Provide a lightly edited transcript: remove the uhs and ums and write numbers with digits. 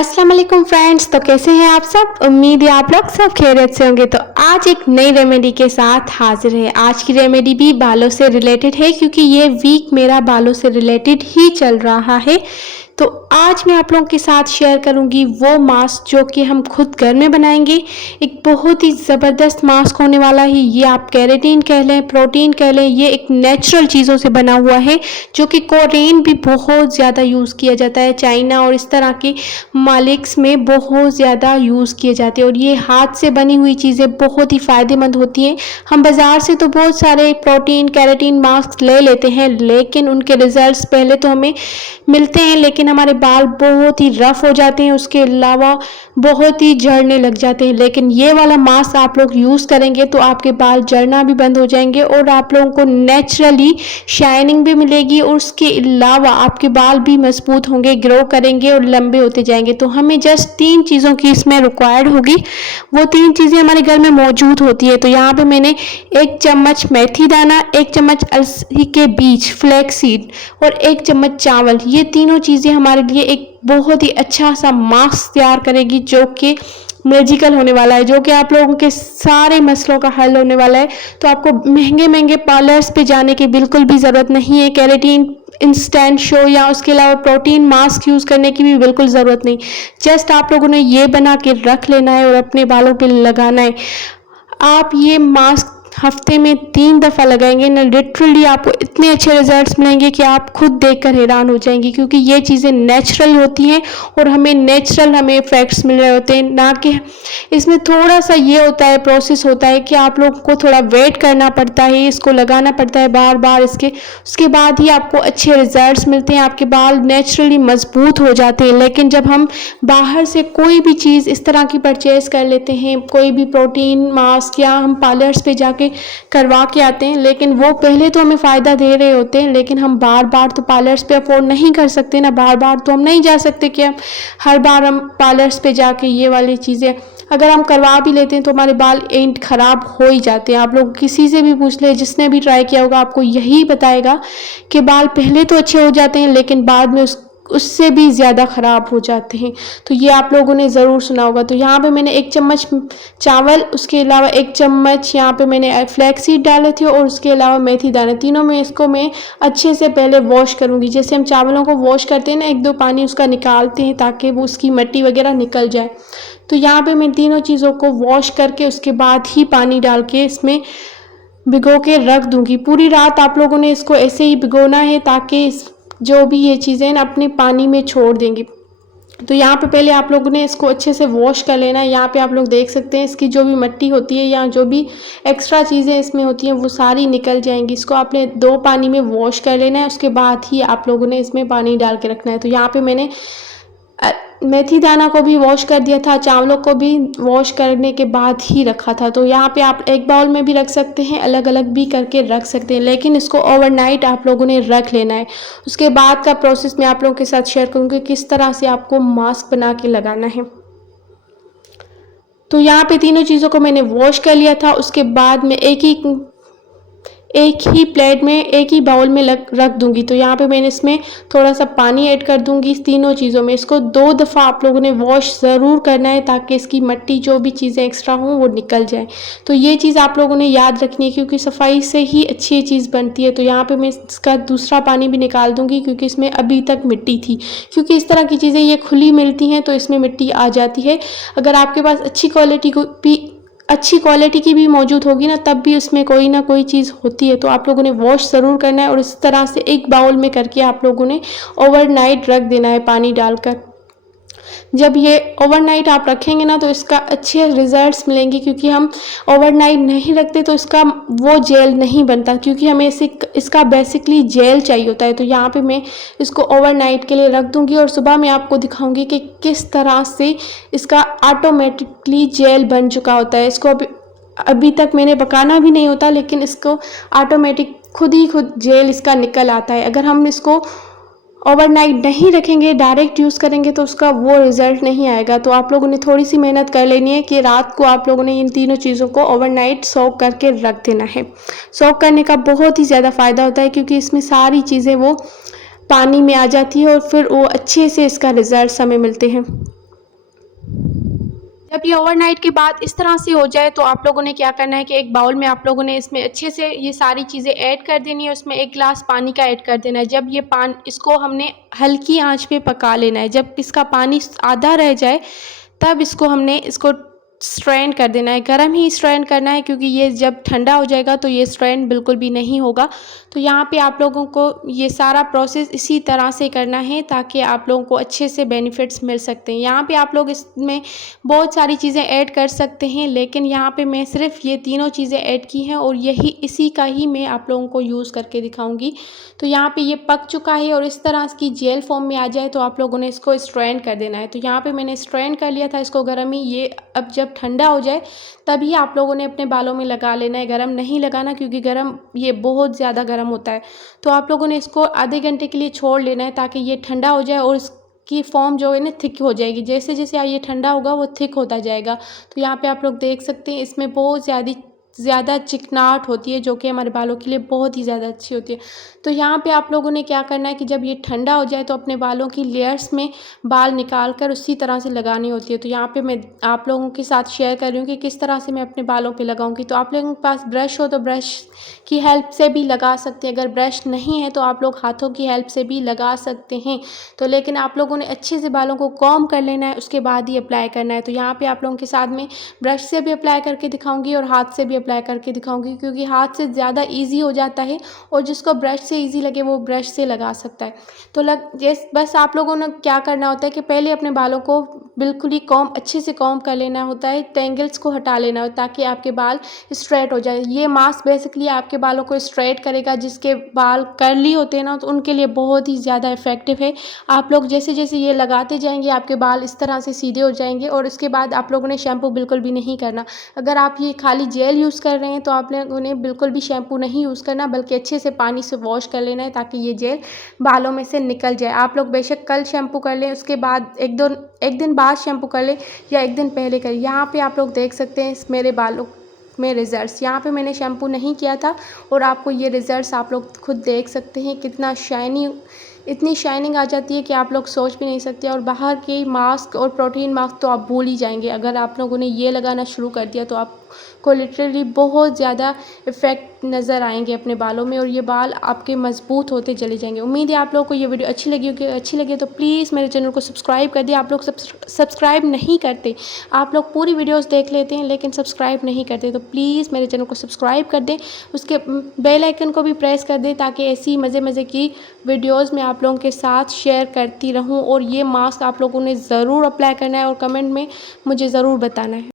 अस्सलाम वालेकुम फ्रेंड्स। तो कैसे हैं आप सब? उम्मीद है आप लोग सब खैरियत से होंगे। तो आज एक नई रेमेडी के साथ हाजिर है। आज की रेमेडी भी बालों से रिलेटेड है क्योंकि ये वीक मेरा बालों से रिलेटेड ही चल रहा है। तो आज मैं आप लोगों के साथ शेयर करूंगी वो मास्क जो कि हम खुद घर में बनाएंगे। एक बहुत ही ज़बरदस्त मास्क होने वाला है। ये आप केराटिन कह लें, प्रोटीन कह लें, ये एक नेचुरल चीज़ों से बना हुआ है जो कि कोरियन भी बहुत ज़्यादा यूज़ किया जाता है। चाइना और इस तरह के मालिक्स में बहुत ज़्यादा यूज़ किए जाते हैं और ये हाथ से बनी हुई चीज़ें बहुत ही फ़ायदेमंद होती हैं। हम बाज़ार से तो बहुत सारे प्रोटीन केराटिन मास्क ले लेते हैं, लेकिन उनके रिजल्ट्स पहले तो हमें मिलते हैं, लेकिन हमारे बाल बहुत ही रफ हो जाते हैं, उसके अलावा बहुत ही झड़ने लग जाते हैं। लेकिन ये वाला मास्क आप लोग यूज़ करेंगे तो आपके बाल झड़ना भी बंद हो जाएंगे और आप लोगों को नेचुरली शाइनिंग भी मिलेगी और उसके अलावा आपके बाल भी मजबूत होंगे, ग्रो करेंगे और लंबे होते जाएंगे। तो हमें जस्ट 3 चीज़ों की इसमें रिक्वायर्ड होगी। वो 3 चीज़ें हमारे घर में मौजूद होती है। तो यहाँ पे मैंने 1 चम्मच मेथी दाना, 1 चम्मच अलसी के बीज फ्लैक्स सीड और 1 चम्मच चावल, ये तीनों चीज़ें हमारे लिए एक बहुत ही अच्छा सा मास्क तैयार करेगी जो कि मैजिकल होने वाला है, जो कि आप लोगों के सारे मसलों का हल होने वाला है। तो आपको महंगे महंगे पार्लर्स पे जाने की बिल्कुल भी ज़रूरत नहीं है। केराटिन इंस्टेंट शो या उसके अलावा प्रोटीन मास्क यूज़ करने की भी बिल्कुल ज़रूरत नहीं। जस्ट आप लोगों ने ये बना के रख लेना है और अपने बालों पे लगाना है। आप ये मास्क हफ्ते में 3 दफ़ा लगाएंगे ना, लिटरली आपको इतने अच्छे रिजल्ट्स मिलेंगे कि आप खुद देखकर हैरान हो जाएंगे, क्योंकि ये चीज़ें नेचुरल होती हैं और हमें इफेक्ट्स मिल रहे होते हैं। ना कि इसमें थोड़ा सा ये होता है, प्रोसेस होता है कि आप लोग को थोड़ा वेट करना पड़ता है, इसको लगाना पड़ता है बार बार, उसके बाद ही आपको अच्छे रिजल्ट्स मिलते हैं, आपके बाल नेचुरली मजबूत हो जाते हैं। लेकिन जब हम बाहर से कोई भी चीज़ इस तरह की परचेज कर लेते हैं, कोई भी प्रोटीन मास्क, या हम पार्लर्स पे जाके करवा के आते हैं, लेकिन वो पहले तो हमें फ़ायदा दे रहे होते हैं, लेकिन हम बार बार तो पार्लर्स पे अफोर्ड नहीं कर सकते ना, बार बार तो हम नहीं जा सकते कि हम हर बार हम पार्लर्स पे जाके ये वाली चीज़ें अगर हम करवा भी लेते हैं तो हमारे बाल एंड ख़राब हो ही जाते हैं। आप लोग किसी से भी पूछ ले, जिसने भी ट्राई किया होगा, आपको यही बताएगा कि बाल पहले तो अच्छे हो जाते हैं लेकिन बाद में उससे भी ज़्यादा ख़राब हो जाते हैं। तो ये आप लोगों ने ज़रूर सुना होगा। तो यहाँ पे मैंने 1 चम्मच चावल, उसके अलावा 1 चम्मच यहाँ पे मैंने फ्लैक्स सीड डाले थे और उसके अलावा मेथी दाने, तीनों में इसको मैं अच्छे से पहले वॉश करूँगी। जैसे हम चावलों को वॉश करते हैं ना, 1-2 पानी उसका निकालते हैं ताकि वो उसकी मिट्टी वगैरह निकल जाए। तो यहाँ पे मैं तीनों चीज़ों को वॉश करके उसके बाद ही पानी डाल के इसमें भिगो के रख दूँगी। पूरी रात आप लोगों ने इसको ऐसे ही भिगोना है ताकि जो भी ये चीज़ें ना अपने पानी में छोड़ देंगी। तो यहाँ पे पहले आप लोगों ने इसको अच्छे से वॉश कर लेना है। यहाँ पे आप लोग देख सकते हैं इसकी जो भी मिट्टी होती है या जो भी एक्स्ट्रा चीज़ें इसमें होती हैं वो सारी निकल जाएंगी। इसको आपने 2 पानी में वॉश कर लेना है, उसके बाद ही आप लोगों ने इसमें पानी डाल के रखना है। तो यहाँ पे मैंने मेथी दाना को भी वॉश कर दिया था, चावलों को भी वॉश करने के बाद ही रखा था। तो यहाँ पे आप एक बाउल में भी रख सकते हैं, अलग अलग भी करके रख सकते हैं, लेकिन इसको ओवरनाइट आप लोगों ने रख लेना है। उसके बाद का प्रोसेस मैं आप लोगों के साथ शेयर करूँगी किस तरह से आपको मास्क बना के लगाना है। तो यहाँ पे तीनों चीज़ों को मैंने वॉश कर लिया था। उसके बाद में एक ही प्लेट में, एक ही बाउल में रख दूंगी। तो यहाँ पे मैंने इसमें थोड़ा सा पानी ऐड कर दूंगी इस तीनों चीज़ों में। इसको 2 दफ़ा आप लोगों ने वॉश ज़रूर करना है ताकि इसकी मिट्टी जो भी चीज़ें एक्स्ट्रा हों वो निकल जाए। तो ये चीज़ आप लोगों ने याद रखनी है क्योंकि सफाई से ही अच्छी चीज़ बनती है। तो यहाँ पर मैं इसका दूसरा पानी भी निकाल दूँगी क्योंकि इसमें अभी तक मिट्टी थी, क्योंकि इस तरह की चीज़ें ये खुली मिलती हैं तो इसमें मिट्टी आ जाती है। अगर आपके पास अच्छी क्वालिटी की भी मौजूद होगी ना, तब भी उसमें कोई ना कोई चीज़ होती है। तो आप लोगों ने वॉश ज़रूर करना है और इस तरह से एक बाउल में करके आप लोगों ने ओवरनाइट रख देना है पानी डालकर। जब ये ओवरनाइट आप रखेंगे ना तो इसका अच्छे रिजल्ट्स मिलेंगे, क्योंकि हम ओवरनाइट नहीं रखते तो इसका वो जेल नहीं बनता, क्योंकि हमें इसका बेसिकली जेल चाहिए होता है। तो यहाँ पे मैं इसको ओवरनाइट के लिए रख दूँगी और सुबह मैं आपको दिखाऊंगी कि किस तरह से इसका ऑटोमेटिकली जेल बन चुका होता है। इसको अभी तक मैंने पकाना भी नहीं होता, लेकिन इसको ऑटोमेटिक खुद जेल इसका निकल आता है। अगर हम इसको ओवरनाइट नहीं रखेंगे, डायरेक्ट यूज़ करेंगे तो उसका वो रिज़ल्ट नहीं आएगा। तो आप लोगों ने थोड़ी सी मेहनत कर लेनी है कि रात को आप लोगों ने इन तीनों चीज़ों को ओवरनाइट सोक करके रख देना है। सोक करने का बहुत ही ज़्यादा फ़ायदा होता है क्योंकि इसमें सारी चीज़ें वो पानी में आ जाती है और फिर वो अच्छे से इसका रिज़ल्ट हमें मिलते हैं। जब ये ओवरनाइट के बाद इस तरह से हो जाए तो आप लोगों ने क्या करना है कि एक बाउल में आप लोगों ने इसमें अच्छे से ये सारी चीज़ें ऐड कर देनी है। उसमें 1 गिलास पानी का ऐड कर देना है। जब ये इसको हमने हल्की आंच पे पका लेना है। जब इसका पानी आधा रह जाए तब इसको स्ट्रेन कर देना है। गर्म ही स्ट्रेन करना है क्योंकि ये जब ठंडा हो जाएगा तो ये स्ट्रेन बिल्कुल भी नहीं होगा। तो यहाँ पे आप लोगों को ये सारा प्रोसेस इसी तरह से करना है ताकि आप लोगों को अच्छे से बेनिफिट्स मिल सकते हैं। यहाँ पे आप लोग इसमें बहुत सारी चीज़ें ऐड कर सकते हैं, लेकिन यहाँ पे मैं सिर्फ ये तीनों चीज़ें ऐड की हैं और इसी का ही मैं आप लोगों को यूज़ करके दिखाऊंगी। तो यहाँ पे ये पक चुका है और इस तरह की जेल फॉर्म में आ जाए तो आप लोगों ने इसको स्ट्रेन कर देना है। तो यहाँ पे मैंने स्ट्रेन कर लिया था इसको गर्म ही। ये अब जब ठंडा हो जाए तभी आप लोगों ने अपने बालों में लगा लेना है। गर्म नहीं लगाना क्योंकि ये बहुत ज़्यादा गर्म होता है। तो आप लोगों ने इसको आधे घंटे के लिए छोड़ लेना है ताकि ये ठंडा हो जाए और की फॉर्म जो है ना थिक हो जाएगी। जैसे जैसे ये ठंडा होगा वो थिक होता जाएगा। तो यहाँ पे आप लोग देख सकते हैं इसमें बहुत ज़्यादा चिकनाहट होती है जो कि हमारे बालों के लिए बहुत ही ज़्यादा अच्छी होती है। तो यहाँ पे आप लोगों ने क्या करना है कि जब ये ठंडा हो जाए तो अपने बालों की लेयर्स में बाल निकाल कर उसी तरह से लगानी होती है। तो यहाँ पे मैं आप लोगों के साथ शेयर कर रही हूँ कि किस तरह से मैं अपने बालों पे लगाऊंगी। तो आप लोगों के पास ब्रश हो तो ब्रश की हेल्प से भी लगा सकते हैं। अगर ब्रश नहीं है तो आप लोग हाथों की हेल्प से भी लगा सकते हैं। तो लेकिन आप लोगों ने अच्छे से बालों को कॉम्ब कर लेना है, उसके बाद ही अप्लाई करना है। तो यहाँ पे आप लोगों के साथ में ब्रश से भी अप्लाई करके दिखाऊंगी और हाथ से भी अप्लाई करके दिखाऊंगी क्योंकि हाथ से ज़्यादा ईजी हो जाता है और जिसको ब्रश से ईजी लगे वो ब्रश से लगा सकता है। तो बस आप लोगों ने क्या करना होता है कि पहले अपने बालों को बिल्कुल ही अच्छे से कॉम्ब कर लेना होता है, टेंगल्स को हटा लेना होता है ताकि आपके बाल स्ट्रेट हो जाए। ये मास्क बेसिकली आपके बालों को स्ट्रेट करेगा। जिसके बाल कर्ली होते हैं ना तो उनके लिए बहुत ही ज़्यादा इफेक्टिव है। आप लोग जैसे जैसे ये लगाते जाएंगे आपके बाल इस तरह से सीधे हो जाएंगे और इसके बाद आप लोगों ने शैम्पू बिल्कुल भी नहीं करना। अगर आप ये खाली जेल यूज़ कर रहे हैं तो आप लोगों ने बिल्कुल भी शैम्पू नहीं यूज़ करना बल्कि अच्छे से पानी से वॉश कर लेना है ताकि ये जेल बालों में से निकल जाए। आप लोग बेशक कल शैम्पू कर लें, उसके बाद एक दिन बाद शैम्पू कर लें या एक दिन पहले करें। यहाँ पे आप लोग देख सकते हैं मेरे बालों में रिज़ल्ट्स। यहाँ पे मैंने शैम्पू नहीं किया था और आपको ये रिज़ल्ट्स आप लोग खुद देख सकते हैं कितना इतनी शाइनिंग आ जाती है कि आप लोग सोच भी नहीं सकते। और बाहर के मास्क और प्रोटीन मास्क तो आप भूल ही जाएंगे। अगर आप लोगों ने ये लगाना शुरू कर दिया तो आपको लिटरली बहुत ज़्यादा इफ़ेक्ट नज़र आएंगे अपने बालों में और ये बाल आपके मजबूत होते चले जाएंगे। उम्मीद है आप लोगों को ये वीडियो अच्छी लगी होगी। अच्छी लगे तो प्लीज़ मेरे चैनल को सब्सक्राइब कर दिए। आप लोग सब्सक्राइब नहीं करते, आप लोग पूरी वीडियोस देख लेते हैं लेकिन सब्सक्राइब नहीं करते। तो प्लीज़ मेरे चैनल को सब्सक्राइब कर दें, उसके बेल आइकन को भी प्रेस कर दें ताकि ऐसी मज़े मज़े की वीडियोस मैं आप लोगों के साथ शेयर करती रहूं। और ये मास्क आप लोगों ने ज़रूर अप्लाई करना है और कमेंट में मुझे ज़रूर बताना है।